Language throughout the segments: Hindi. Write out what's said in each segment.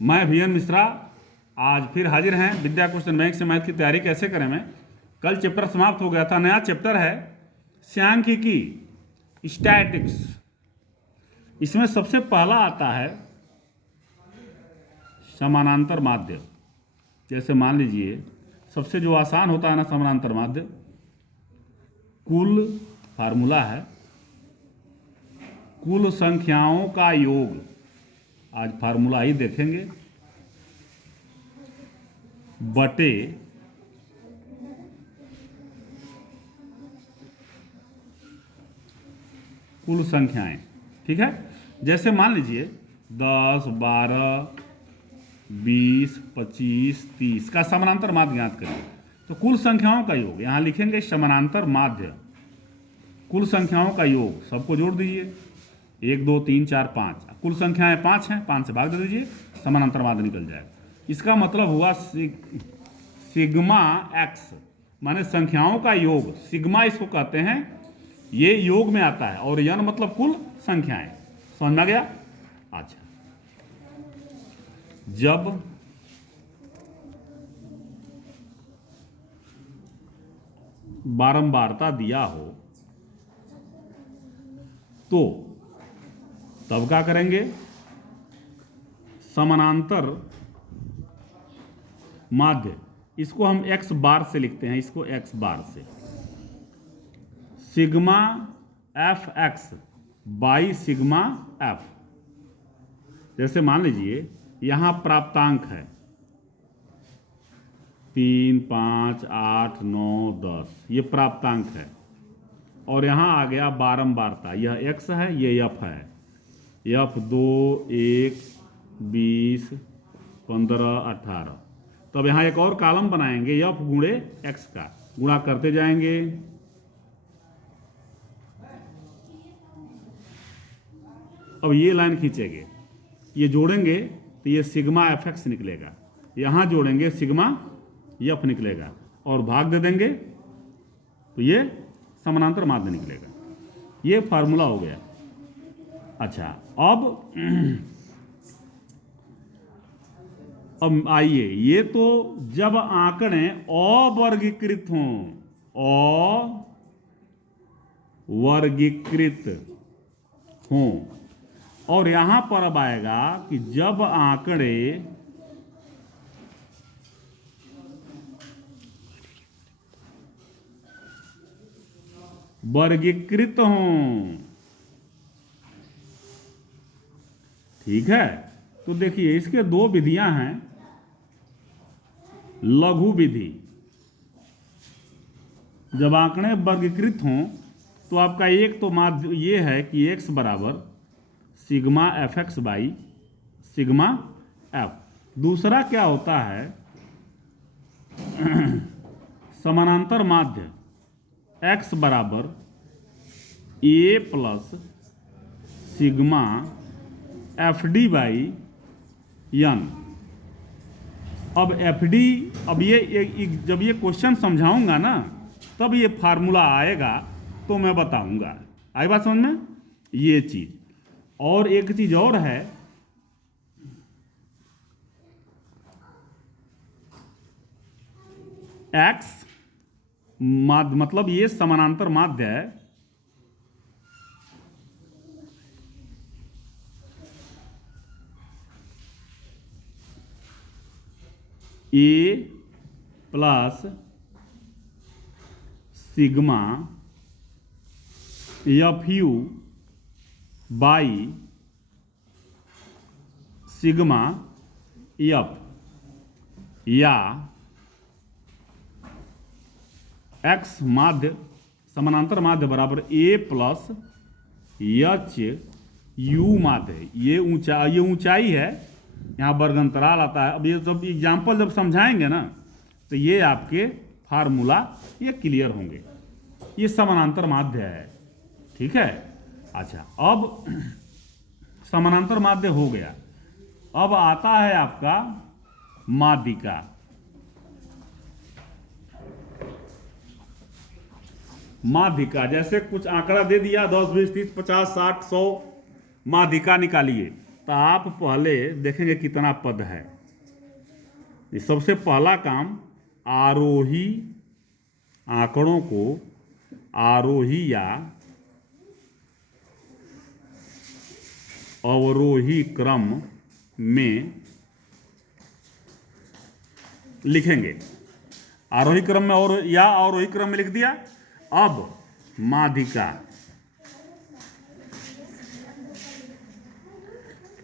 मैं VN मिश्रा आज फिर हाजिर हैं विद्या क्वेश्चन बैंक से मैथ की तैयारी कैसे करें में। कल चैप्टर समाप्त हो गया था, नया चैप्टर है सांख्यिकी स्टैटिक्स। इसमें सबसे पहला आता है समानांतर माध्य। जैसे मान लीजिए सबसे जो आसान होता है ना समानांतर माध्य, कुल फार्मूला है कुल संख्याओं का योग। आज फार्मूला ही देखेंगे, बटे कुल संख्याएं। ठीक है, जैसे मान लीजिए 10, 12, 20, 25, 30 का समानांतर माध्य ज्ञात करिए। तो कुल संख्याओं का योग यहां लिखेंगे समानांतर माध्य, कुल संख्याओं का योग सबको जोड़ दीजिए 1, 2, 3, 4, 5। कुल संख्याएं 5 हैं, 5 से भाग दे दीजिए, समानांतर माध्य निकल जाएगा। इसका मतलब हुआ सिग्मा एक्स, माने संख्याओं का योग। सिग्मा इसको कहते हैं, ये योग में आता है, और यन मतलब कुल संख्याएं। समझ में आ गया? अच्छा, जब बारंबारता दिया हो तो तब क्या करेंगे, समानांतर माध्य इसको हम x बार से लिखते हैं, इसको x बार से, sigma f x by sigma F. जैसे मान लीजिए यहां प्राप्तांक है 3, 5, 8, 9, 10, ये प्राप्तांक है, और यहां आ गया बारंबारता, यह x है, ये f है, F2, 1, 20, 15, 18। तब यहां एक और कॉलम बनाएंगे f गुणे x का, गुणा करते जाएंगे। अब ये लाइन खींचेंगे, ये जोड़ेंगे तो ये सिग्मा एफ एक्स निकलेगा, यहां जोड़ेंगे सिग्मा एफ निकलेगा, और भाग दे देंगे तो ये समानांतर माध्य निकलेगा। ये फार्मूला हो गया। अच्छा, अब आइए, ये तो जब आंकड़े अवर्गीकृत हों, अवर्गीकृत हों, और यहां पर अब आएगा कि जब आंकड़े वर्गीकृत हों। ठीक है, तो देखिए इसके दो विधियां हैं। लघु विधि, जब आंकड़े वर्गीकृत हों तो आपका एक तो माध्य ये है कि x बराबर sigma f x by sigma f. दूसरा क्या होता है, समानांतर माध्य x बराबर a plus sigma f d by n. अब एफ डी, अब ये जब ये क्वेश्चन समझाऊंगा ना तब ये फार्मूला आएगा तो मैं बताऊंगा। आई बात समझ में? ये चीज, और एक चीज और है, एक्स माध्य मतलब ये समानांतर माध्य है, a plus sigma f u by sigma f, या एक्स माध्य समानांतर माध्य बराबर ए प्लस एच यू माध्य। ये ऊंचाई है, यहाँ वर्गंतराल आता है। अब ये सब एग्जाम्पल जब समझाएंगे ना तो ये आपके फार्मूला ये क्लियर होंगे। ये समानांतर माध्य है। ठीक है, अच्छा, अब समानांतर माध्य हो गया। अब आता है आपका माध्यिका। माध्यिका जैसे कुछ आंकड़ा दे दिया 10, 20, 30, 50, 60, 100, माध्यिका निकालिए। तो आप पहले देखेंगे कितना पद है। ये सबसे पहला काम आरोही आंकड़ों को आरोही या अवरोही क्रम में लिखेंगे। आरोही क्रम में और या अवरोही क्रम में लिख दिया। अब माध्यिका,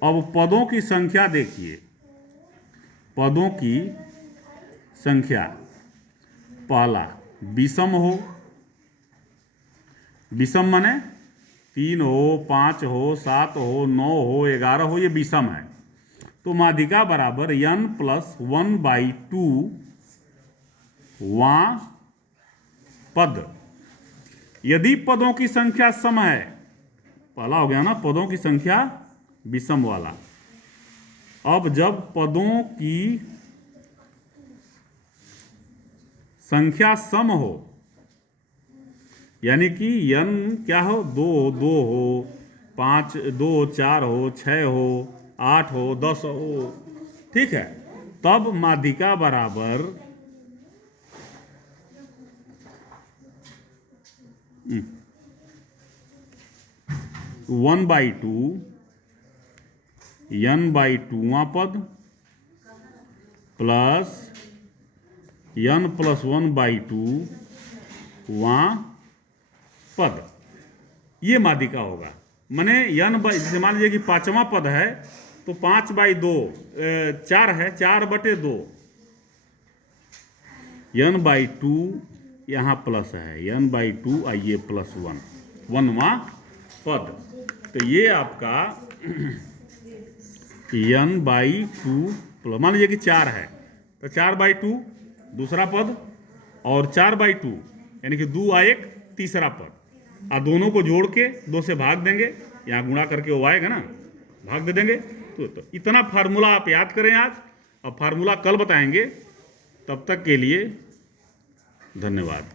अब पदों की संख्या देखिए। पदों की संख्या पहला विषम हो, विषम माने 3 हो, 5 हो, 7 हो, 9 हो, 11 हो, ये विषम है। तो माध्यिका बराबर n प्लस 1/2 वां पद। यदि पदों की संख्या सम है, पहला हो गया ना पदों की संख्या विषम वाला। अब जब पदों की संख्या सम हो, यानी कि n क्या हो, 2 हो, 5 2 4 हो, 6 हो, 8 हो, 10 हो, ठीक है, तब माध्यिका बराबर 1/2 n/2वां पद प्लस n प्लस 1/2 वां पद, ये माध्यिका होगा। माने जैसे मान लीजिए कि 5वां पद है तो 5/2 4 है, 4/2 n/2 यहाँ प्लस है, n/2 आइए प्लस 1वां पद। तो ये आपका n/2 प्लस, मान लीजिए कि 4 है तो 4/2 दूसरा पद और 4/2 यानी कि 2 1 तीसरा पद, और दोनों को जोड़ के 2 से भाग देंगे, यहाँ गुणा करके वो आएगा ना, भाग दे देंगे। तो इतना फार्मूला आप याद करें आज, और फार्मूला कल बताएंगे। तब तक के लिए धन्यवाद।